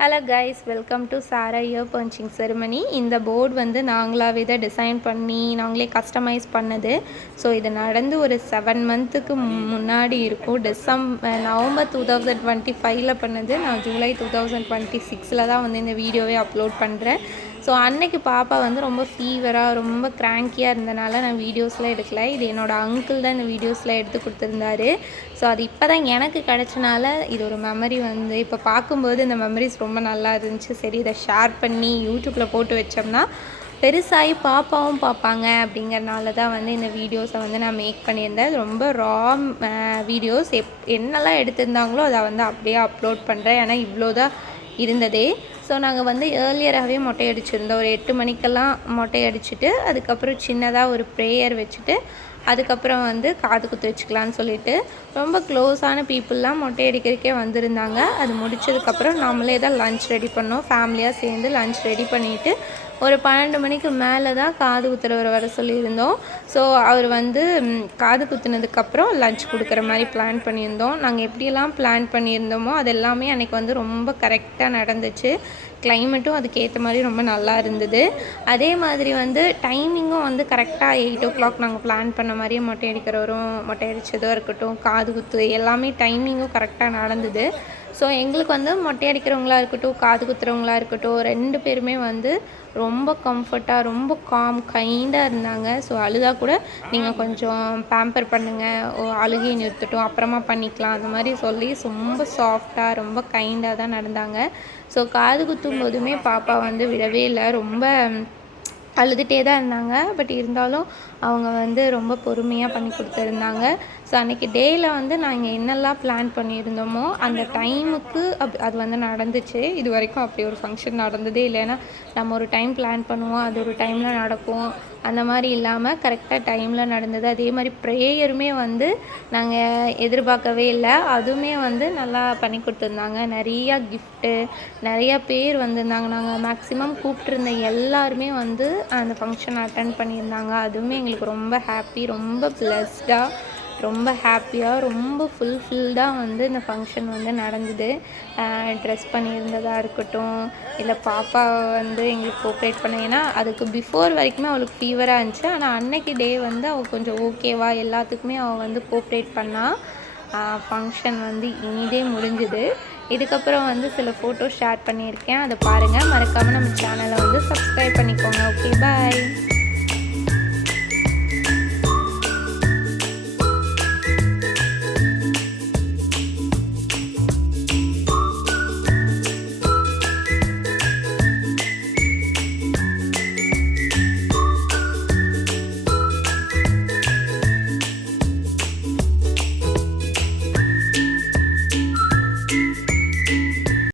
Hello guys, welcome to Sara year punching ceremony. இந்த board வந்து நாங்களாகவே தான் டிசைன் பண்ணி நாங்களே கஸ்டமைஸ் பண்ணது. ஸோ இது நடந்து ஒரு 7 மந்த்துக்கு முன்னாடி இருக்கும். நவம்பர் 2025 பண்ணது. நான் ஜூலை 2026 தான் வந்து இந்த வீடியோவே அப்லோட் பண்ணுறேன். ஸோ அன்னைக்கு பாப்பா வந்து ரொம்ப ஃபீவராக ரொம்ப க்ராங்கியாக இருந்தனால நான் வீடியோஸ்லாம் எடுக்கல. இது என்னோடய அங்கிள் தான் இந்த வீடியோஸ்லாம் எடுத்து கொடுத்துருந்தாரு. ஸோ அது இப்போ தான் எனக்கு கிடச்சனால இது ஒரு மெமரி வந்து இப்போ பார்க்கும்போது இந்த மெமரிஸ் ரொம்ப நல்லா இருந்துச்சு. சரி, இதை ஷேர் பண்ணி யூடியூப்பில் போட்டு வச்சோம்னா பெருசாகி பாப்பாவும் பார்ப்பாங்க அப்படிங்கிறனால தான் வந்து இந்த வீடியோஸை வந்து நான் மேக் பண்ணியிருந்தேன். ரொம்ப வீடியோஸ் என்னெல்லாம் எடுத்திருந்தாங்களோ அதை வந்து அப்படியே அப்லோட் பண்ணுறேன். ஏன்னா இவ்வளோ தான் இருந்ததே. ஸோ நாங்கள் வந்து ஏர்லியராகவே மொட்டை அடிச்சிருந்தோம். ஒரு 8 மணிக்கெல்லாம் மொட்டை அடிச்சுட்டு அதுக்கப்புறம் சின்னதாக ஒரு ப்ரேயர் வச்சுட்டு அதுக்கப்புறம் வந்து காது குத்து வச்சுக்கலான்னு சொல்லிட்டு ரொம்ப க்ளோஸான பீப்புளெலாம் மொட்டை அடிக்கிறதுக்கே வந்திருந்தாங்க. அது முடிச்சதுக்கப்புறம் நம்மளே தான் லன்ச் ரெடி பண்ணோம். ஃபேமிலியாக சேர்ந்து லன்ச் ரெடி பண்ணிவிட்டு ஒரு 12 மணிக்கு மேலே தான் காது குத்துறவர் வர சொல்லியிருந்தோம். ஸோ அவர் வந்து காது குத்துனதுக்கப்புறம் லன்ச் கொடுக்குற மாதிரி பிளான் பண்ணியிருந்தோம். நாங்கள் எப்படியெல்லாம் பிளான் பண்ணியிருந்தோமோ அது எல்லாமே அன்றைக்கி வந்து ரொம்ப கரெக்டாக நடந்துச்சு. கிளைமேட்டும் அதுக்கேற்ற மாதிரி ரொம்ப நல்லா இருந்தது. அதே மாதிரி வந்து டைமிங்கும் வந்து கரெக்டாக 8 o'clock நாங்கள் பிளான் பண்ண மாதிரியே மொட்டை அடிக்கிறவரும் மொட்டை அடித்ததோ இருக்கட்டும், காது குத்து எல்லாமே டைமிங்கும் கரெக்டாக நடந்தது. ஸோ எங்களுக்கு வந்து மொட்டை அடிக்கிறவங்களா இருக்கட்டும், காது குத்துறவங்களா இருக்கட்டும், 2 பேருமே வந்து ரொம்ப கம்ஃபர்ட்டாக ரொம்ப கைண்டாக இருந்தாங்க. ஸோ அழுதா கூட நீங்கள் கொஞ்சம் பேம்பர் பண்ணுங்கள், அழுகையை நிறுத்தட்டும், அப்புறமா பண்ணிக்கலாம், அந்த மாதிரி சொல்லி ரொம்ப சாஃப்டாக ரொம்ப கைண்டாக தான் நடந்தாங்க. ஸோ காது குத்தும் போதுமே பாப்பா வந்து விடவே இல்லை. ரொம்ப அழுதுகிட்டே தான் இருந்தாங்க. பட் இருந்தாலும் அவங்க வந்து ரொம்ப பொறுமையாக பண்ணி கொடுத்துருந்தாங்க. ஸோ அன்றைக்கி டேயில் வந்து நாங்கள் என்னெல்லாம் பிளான் பண்ணியிருந்தோமோ அந்த டைமுக்கு அது வந்து நடந்துச்சு. இது வரைக்கும் அப்படி ஒரு ஃபங்க்ஷன் நடந்ததே இல்லை. ஏன்னா நம்ம ஒரு டைம் பிளான் பண்ணுவோம், அது ஒரு டைமில் நடக்கும். அந்த மாதிரி இல்லாமல் கரெக்டாக டைமில் நடந்தது. அதே மாதிரி ப்ரேயருமே வந்து நாங்கள் எதிர்பார்க்கவே இல்லை. அதுவுமே வந்து நல்லா பண்ணி கொடுத்துருந்தாங்க. நிறையா கிஃப்ட்டு, நிறையா பேர் வந்திருந்தாங்க. நாங்கள் மேக்ஸிமம் கூப்பிட்ருந்த எல்லாருமே வந்து அந்த ஃபங்க்ஷன் அட்டெண்ட் பண்ணியிருந்தாங்க. அதுவுமே எங்களுக்கு ரொம்ப ஹாப்பி, ரொம்ப ப்ளஸ்டாக, ரொம்ப ஹாப்பியாக, ரொம்ப ஃபுல்ஃபில்டாக வந்து இந்த ஃபங்க்ஷன் வந்து நடந்தது. ட்ரெஸ் பண்ணியிருந்ததாக இருக்கட்டும், இல்லை பாப்பா வந்து எங்களுக்கு கோஆப்ரேட் பண்ண, ஏன்னா அதுக்கு பிஃபோர் வரைக்குமே அவளுக்கு ஃபீவராக இருந்துச்சு. ஆனால் அன்னைக்கு டே வந்து அவள் கொஞ்சம் ஓகேவா எல்லாத்துக்குமே அவள் வந்து கோஆப்ரேட் பண்ணால் ஃபங்க்ஷன் வந்து இனிதே முடிஞ்சுது. இதுக்கப்புறம் வந்து சில ஃபோட்டோ ஷேர் பண்ணியிருக்கேன், அதை பாருங்கள். மறக்காமல் நம்ம சேனலை வந்து சப்ஸ்கிரைப் பண்ணிக்கோங்க. ஓகே, பாய்.